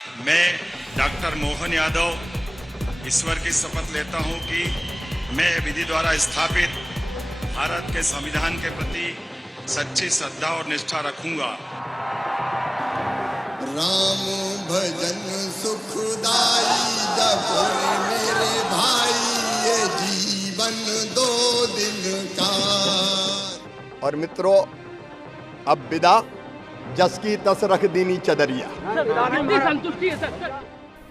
मैं डॉक्टर मोहन यादव ईश्वर की शपथ लेता हूं कि मैं विधि द्वारा स्थापित भारत के संविधान के प्रति सच्ची श्रद्धा और निष्ठा रखूंगा। राम भजन सुखदाई जपो मेरे भाई, ये जीवन 2 दिन का। और मित्रों, अब विदा जस की तस रख दीनी चदरिया।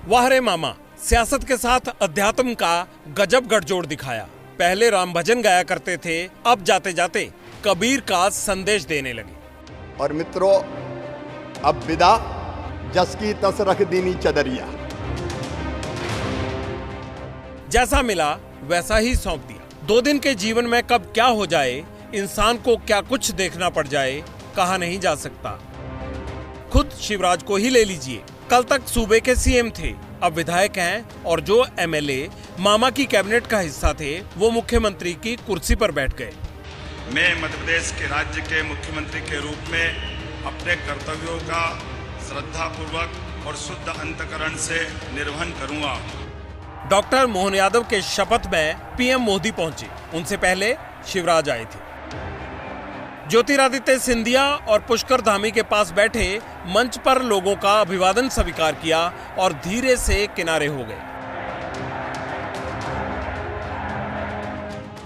वाह रे मामा, सियासत के साथ अध्यात्म का गजब गठजोड़ दिखाया। पहले राम भजन गाया करते थे, अब जाते जाते कबीर का संदेश देने लगे। और मित्रों, अब विदा जस की तस रख दीनी चदरिया। जैसा मिला वैसा ही सौंप दिया। 2 दिन के जीवन में कब क्या हो जाए, इंसान को क्या कुछ देखना पड़ जाए, कहा नहीं जा सकता। खुद शिवराज को ही ले लीजिए, कल तक सूबे के सीएम थे, अब विधायक हैं, और जो एमएलए मामा की कैबिनेट का हिस्सा थे वो मुख्यमंत्री की कुर्सी पर बैठ गए। मैं मध्य प्रदेश के राज्य के मुख्यमंत्री के रूप में अपने कर्तव्यों का श्रद्धापूर्वक और शुद्ध अंतकरण से निर्वहन करूंगा। डॉक्टर मोहन यादव के शपथ में पीएम मोदी पहुंचे, उनसे पहले शिवराज आए थे। ज्योतिरादित्य सिंधिया और पुष्कर धामी के पास बैठे मंच पर लोगों का अभिवादन स्वीकार किया और धीरे से किनारे हो गए।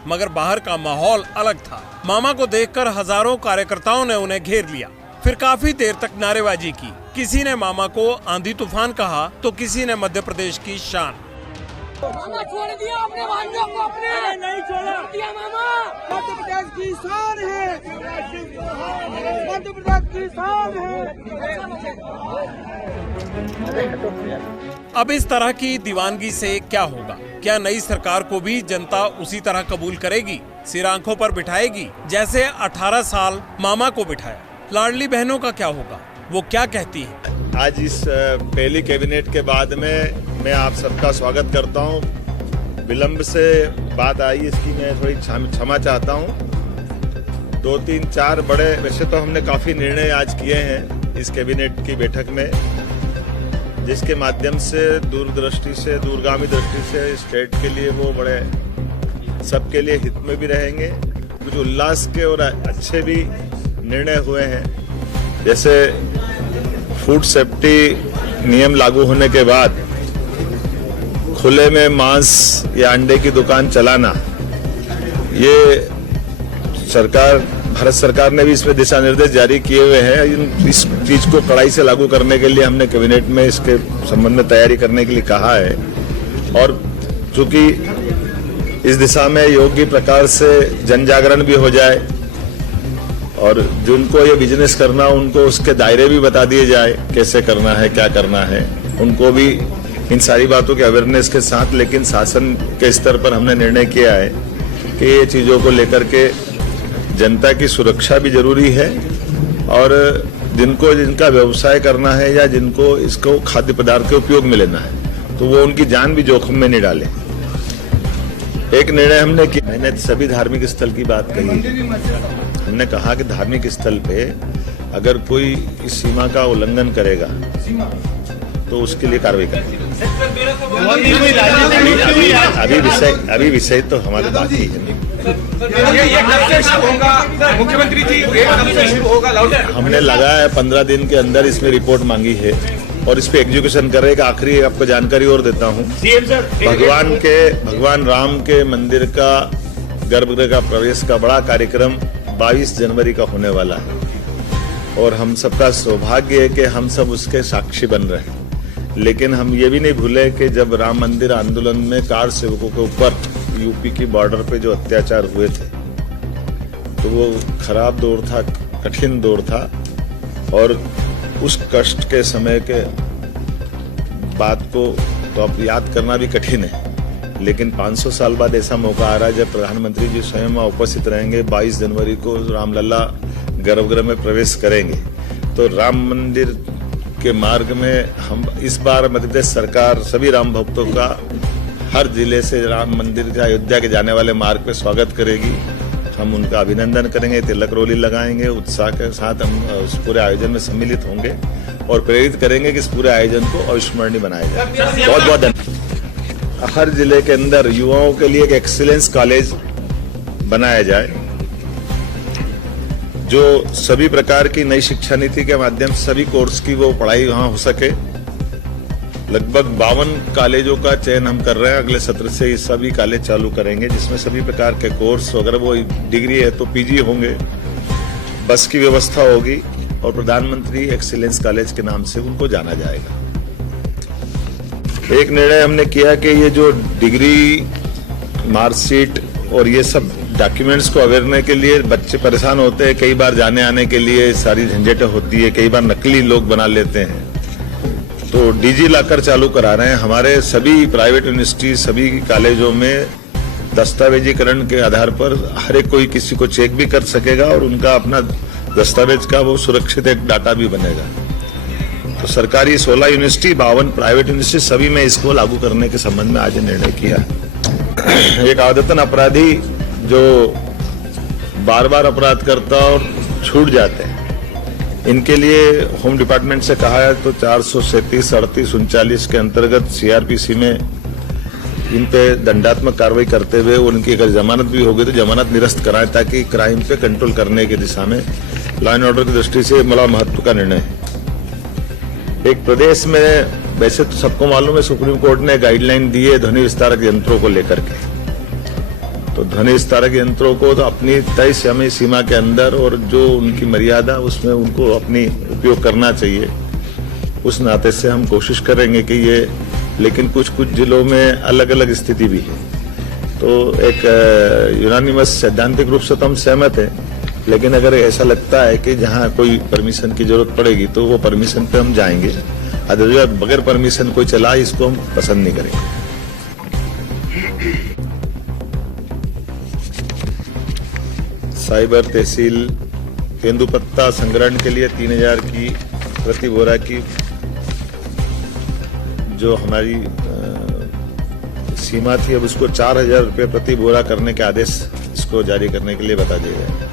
मगर बाहर का माहौल अलग था। मामा को देखकर हजारों कार्यकर्ताओं ने उन्हें घेर लिया। फिर काफी देर तक नारेबाजी की। किसी ने मामा को आंधी तूफान कहा तो किसी ने मध्य प्रदेश की शान। मामा छोड़ दिया अपने भाइयों को, अपने नहीं छोड़ा दिया मामा। मध्य प्रदेश की शान है, मध्य प्रदेश की शान है। अब इस तरह की दीवानगी से क्या होगा? क्या नई सरकार को भी जनता उसी तरह कबूल करेगी, सिर आंखों पर बिठाएगी, जैसे 18 साल मामा को बिठाया? लाडली बहनों का क्या होगा, वो क्या कहती है? आज इस पहली कैबिनेट के बाद में मैं आप सबका स्वागत करता हूं। विलंब से बात आई, इसकी मैं थोड़ी क्षमा चाहता हूं। 2, 3, 4 बड़े, वैसे तो हमने काफी निर्णय आज किए हैं इस कैबिनेट की बैठक में, जिसके माध्यम से दूरदृष्टि से, दूरगामी दृष्टि से स्टेट के लिए वो बड़े सबके लिए हित में भी रहेंगे। कुछ उल्लास के और अच्छे भी निर्णय हुए हैं, जैसे फूड सेफ्टी नियम लागू होने के बाद खुले में मांस या अंडे की दुकान चलाना, ये भारत सरकार ने भी इसमें दिशा निर्देश जारी किए हुए हैं। इस चीज को कड़ाई से लागू करने के लिए हमने कैबिनेट में इसके संबंध में तैयारी करने के लिए कहा है। और चूंकि इस दिशा में योग्य प्रकार से जन जागरण भी हो जाए और जिनको ये बिजनेस करना, उनको उसके दायरे भी बता दिए जाए, कैसे करना है, क्या करना है, उनको भी इन सारी बातों के अवेयरनेस के साथ। लेकिन शासन के स्तर पर हमने निर्णय किया है कि ये चीजों को लेकर के जनता की सुरक्षा भी जरूरी है, और जिनका व्यवसाय करना है या जिनको इसको खाद्य पदार्थ के उपयोग में लेना है, तो वो उनकी जान भी जोखिम में नहीं डाले। एक निर्णय हमने किया, मैंने सभी धार्मिक स्थल की बात कही। हमने कहा कि धार्मिक स्थल पे अगर कोई इस सीमा का उल्लंघन करेगा तो उसके लिए कार्रवाई करेंगे। अभी विषय तो हमारे बाकी है। मुख्यमंत्री जी, हमने लगाया 15 दिन के अंदर इसमें रिपोर्ट मांगी है और इस पे एग्जीक्यूशन कर रहे। आखिरी आपको जानकारी और देता हूँ, भगवान राम के मंदिर का गर्भगृह का प्रवेश का बड़ा कार्यक्रम 22 जनवरी का होने वाला है, और हम सबका सौभाग्य है कि हम सब उसके साक्षी बन रहे हैं। लेकिन हम ये भी नहीं भूले कि जब राम मंदिर आंदोलन में कार सेवकों के ऊपर यूपी की बॉर्डर पे जो अत्याचार हुए थे, तो वो खराब दौर था, कठिन दौर था, और उस कष्ट के समय के बात को तो अब याद करना भी कठिन है। लेकिन 500 साल बाद ऐसा मौका आ रहा है जब प्रधानमंत्री जी स्वयं उपस्थित रहेंगे। 22 जनवरी को रामलला गर्भगृह में प्रवेश करेंगे। तो राम मंदिर के मार्ग में हम इस बार मध्य प्रदेश सरकार सभी राम भक्तों का हर जिले से राम मंदिर के अयोध्या के जाने वाले मार्ग पे स्वागत करेगी। हम उनका अभिनंदन करेंगे, तिलक रोली लगाएंगे, उत्साह के साथ हम इस पूरे आयोजन में सम्मिलित होंगे और प्रेरित करेंगे कि इस पूरे आयोजन को अविस्मरणीय बनाया जाए। बहुत बहुत धन्यवाद। हर जिले के अंदर युवाओं के लिए एक एक्सीलेंस कॉलेज बनाया जाए, जो सभी प्रकार की नई शिक्षा नीति के माध्यम से सभी कोर्स की वो पढ़ाई वहां हो सके। लगभग 52 कॉलेजों का चयन हम कर रहे हैं। अगले सत्र से ये सभी कॉलेज चालू करेंगे, जिसमें सभी प्रकार के कोर्स, अगर वो डिग्री है तो पीजी होंगे, बस की व्यवस्था होगी और प्रधानमंत्री एक्सीलेंस कॉलेज के नाम से उनको जाना जाएगा। एक निर्णय हमने किया कि ये जो डिग्री, मार्कशीट और ये सब डॉक्यूमेंट्स को अवेयरने के लिए बच्चे परेशान होते हैं, कई बार जाने आने के लिए सारी झंझटें होती है, कई बार नकली लोग बना लेते हैं, तो डिजी लॉकर चालू करा रहे हैं। हमारे सभी प्राइवेट यूनिवर्सिटी, सभी कॉलेजों में दस्तावेजीकरण के आधार पर हर एक कोई किसी को चेक भी कर सकेगा और उनका अपना दस्तावेज का वो सुरक्षित एक डाटा भी बनेगा। तो सरकारी 16 यूनिवर्सिटी, 52 प्राइवेट यूनिवर्सिटी, सभी में इसको लागू करने के संबंध में आज निर्णय किया। एक आदतन अपराधी जो बार बार अपराध करता और छूट जाते हैं, इनके लिए होम डिपार्टमेंट से कहा है तो 437, 38, 39 के अंतर्गत सीआरपीसी में इन पे दंडात्मक कार्रवाई करते हुए उनकी अगर जमानत भी होगी तो जमानत निरस्त कराएं, ताकि क्राइम पे कंट्रोल करने की दिशा में लॉ एंड ऑर्डर की दृष्टि से बड़ा महत्व का निर्णय है। एक प्रदेश में वैसे तो सबको मालूम है, सुप्रीम कोर्ट ने गाइडलाइन दी है ध्वनि विस्तारक यंत्रों को लेकर के। तो ध्वनि विस्तारक यंत्रों को तो अपनी तय समय सीमा के अंदर और जो उनकी मर्यादा उसमें उनको अपनी उपयोग करना चाहिए। उस नाते से हम कोशिश करेंगे कि ये, लेकिन कुछ जिलों में अलग अलग स्थिति भी है। तो एक यूनानिमस सैद्धांतिक रूप से तो हम सहमत हैं, लेकिन अगर ऐसा लगता है कि जहां कोई परमिशन की जरूरत पड़ेगी तो वो परमिशन पे हम जाएंगे। अदरवाइज बगैर परमिशन कोई चला, इसको हम पसंद नहीं करेंगे। साइबर तहसील तेंदुपत्ता संग्रहण के लिए 3000 की प्रति बोरा की जो हमारी सीमा थी, अब उसको 4000 रुपये प्रति बोरा करने के आदेश इसको जारी करने के लिए बता दिया गया।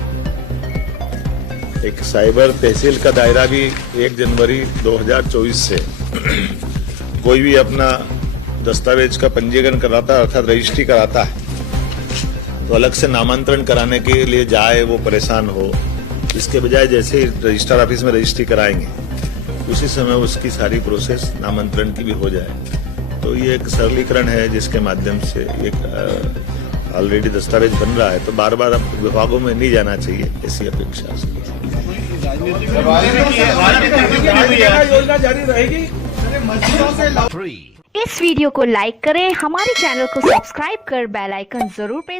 एक साइबर तहसील का दायरा भी 1 जनवरी 2024 से कोई भी अपना दस्तावेज का पंजीकरण कराता है, अर्थात रजिस्ट्री कराता है, तो अलग से नामांतरण कराने के लिए जाए वो परेशान हो, इसके बजाय जैसे ही रजिस्ट्रार ऑफिस में रजिस्ट्री कराएंगे उसी समय उसकी सारी प्रोसेस नामांतरण की भी हो जाए। तो ये एक सरलीकरण है जिसके माध्यम से एक ऑलरेडी दस्तावेज बन रहा है, तो बार बार अब विभागों में नहीं जाना चाहिए, ऐसी अपेक्षा योजना जारी रहेगी। इस वीडियो को लाइक करें, हमारे चैनल को सब्सक्राइब कर बेल आइकन जरूर प्रेस